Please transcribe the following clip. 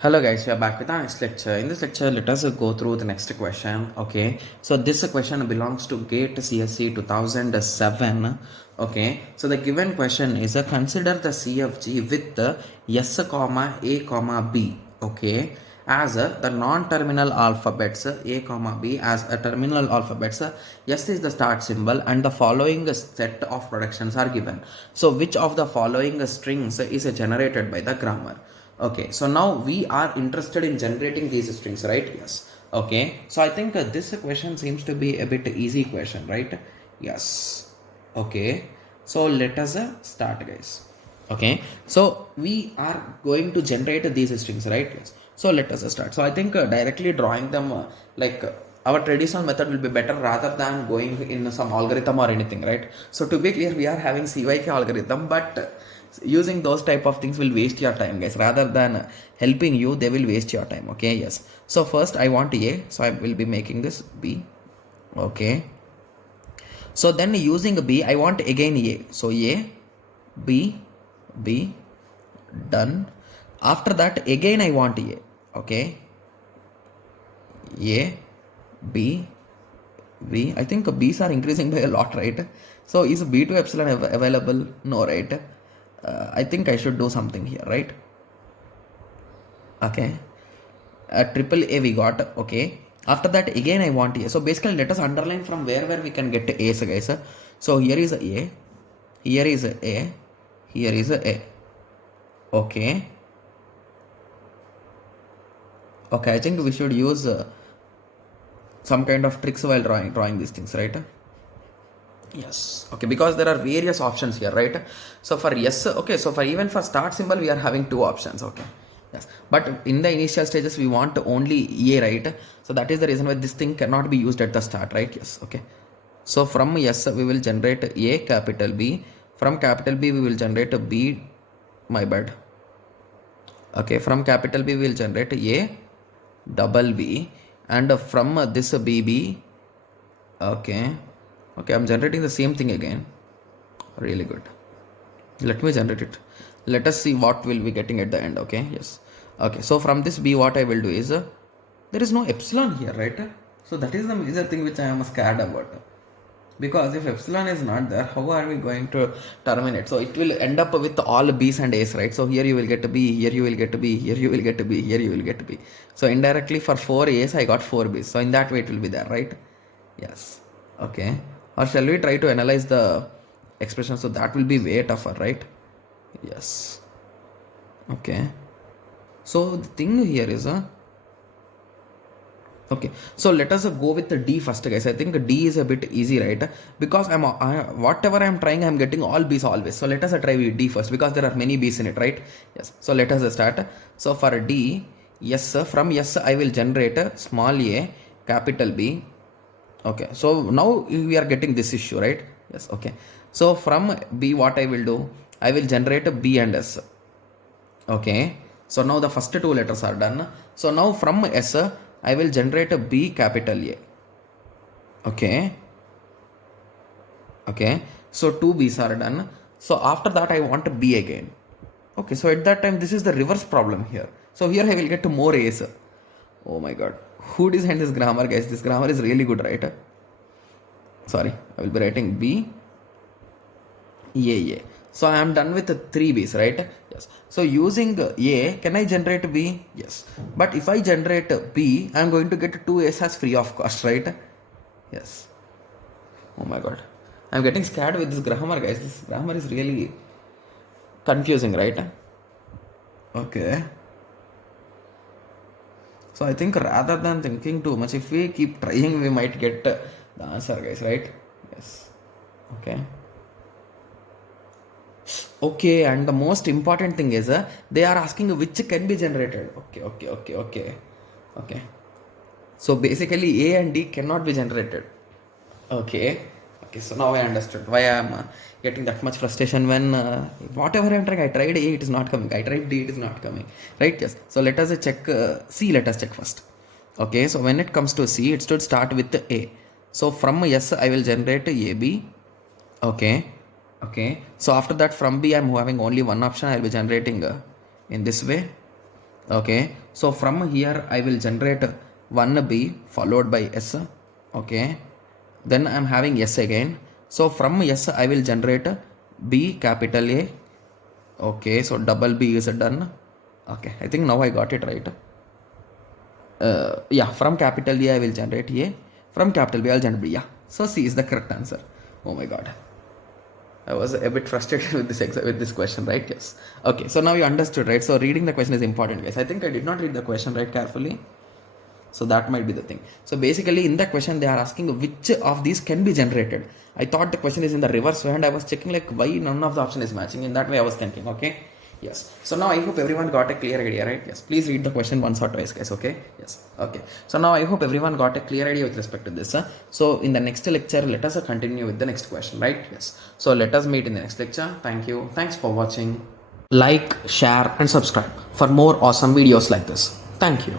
Hello guys, we are back with our next lecture. In this lecture, let us go through the next question. Okay, so this question belongs to GATE CSC 2007. Okay, so the given question is consider the CFG with the S comma A comma B. Okay, as the non-terminal alphabets A comma B as a terminal alphabets. S is the start symbol and the following set of productions are given. So which of the following strings is generated by the grammar? Okay, so now we are interested in generating these strings, right? Yes. Okay, so I think this question seems to be a bit easy question, right? Yes. Okay, so let us start, guys. Okay, so we are going to generate these strings, right? Yes. So let us start. So I think directly drawing them our traditional method will be better rather than going in some algorithm or anything, right? So to be clear, we are having CYK algorithm, but using those type of things will waste your time, guys. Rather than helping you, they will waste your time. Okay, yes. So first I want A, so I will be making this B. Okay, so then using B I want again A, so A, B, B, done. After that again I want A. Okay, A, B, B. I think B's are increasing by a lot, right? So is B2 epsilon available? No, right? I think I should do something here, right? Okay, triple A we got. Okay, after that again I want A. So basically let us underline from where we can get A, so guys. So here is A, here is A, here is A. Okay, okay, I think we should use some kind of tricks while drawing these things, right? Yes. Okay, because there are various options here, right? So for yes, okay, so for even for start symbol we are having two options. Okay, yes, but in the initial stages we want only A, right? So that is the reason why this thing cannot be used at the start, right? Yes. Okay, so from yes we will generate A capital B, from capital B we will generate a B, my bad. Okay, from capital B we will generate A double B, and from this BB. Okay, okay, I'm generating the same thing again. Really good. Let me generate it. Let us see what will be getting at the end. Okay, yes. Okay, so from this B what I will do is there is no epsilon here, right? So that is the major thing which I am scared about, because if epsilon is not there, how are we going to terminate? So it will end up with all B's and A's, right? So here you will get a B, here you will get a B, here you will get a B, here you will get a B. So indirectly for 4 A's I got 4 B's. So in that way it will be there, right? Yes. Okay, or shall we try to analyze the expression? So that will be way tougher, right? Yes. Okay, so the thing here is okay, so let us go with the D first, guys. I think D is a bit easy, right? Because whatever I'm trying, I'm getting all B's always. So let us try with D first, because there are many B's in it, right? Yes, so let us start. So for D, yes, from yes I will generate a small a capital B. Okay, so now we are getting this issue, right? Yes. Okay, so from B what I will do, I will generate a B and S. Okay, so now the first two letters are done. So now from S I will generate a B capital A. Okay, okay, so two B's are done. So after that I want a B again. Okay, so at that time this is the reverse problem here. So here I will get more A's. Oh my god, who designed this grammar, guys? This grammar is really good, right? Sorry, I will be writing B A. So I am done with the 3 B's, right? Yes. So using A, can I generate B? Yes. But if I generate B, I am going to get 2 A's as free of cost, right? Yes. Oh my god, I am getting scared with this grammar, guys. This grammar is really confusing, right? Okay. So I think rather than thinking too much, if we keep trying, we might get the answer, guys, right? Yes. Okay. Okay, and the most important thing is they are asking which can be generated. Okay. So basically A and D cannot be generated. Okay, so now I understood why I am getting that much frustration when whatever I am trying, I tried A, it is not coming. I tried D, it is not coming. Right? Yes. So let us check C. Let us check first. Okay, so when it comes to C, it should start with A. So from S, I will generate AB. Okay, so after that from B I'm having only one option. I'll be generating in this way. Okay, so from here I will generate 1b followed by s. Okay, then I'm having s again. So from s I will generate b capital A. Okay, so double b is done. Okay, I think now I got it right. Yeah, from capital A I will generate A, from capital B I will generate B. Yeah, so C is the correct answer. Oh my god, I was a bit frustrated with this question, right? Yes. Okay, so now you understood, right? So reading the question is important, guys. I think I did not read the question right carefully, so that might be the thing. So basically in the question they are asking which of these can be generated. I thought the question is in the reverse way and I was checking like why none of the option is matching. In that way I was thinking. Okay, yes. So now I hope everyone got a clear idea, right? Yes, please read the question once or twice, guys. Okay, yes. Okay, so now I hope everyone got a clear idea with respect to this. So in the next lecture let us continue with the next question, right? Yes, so let us meet in the next lecture. Thank you, thanks for watching. Like, share and subscribe for more awesome videos like this. Thank you.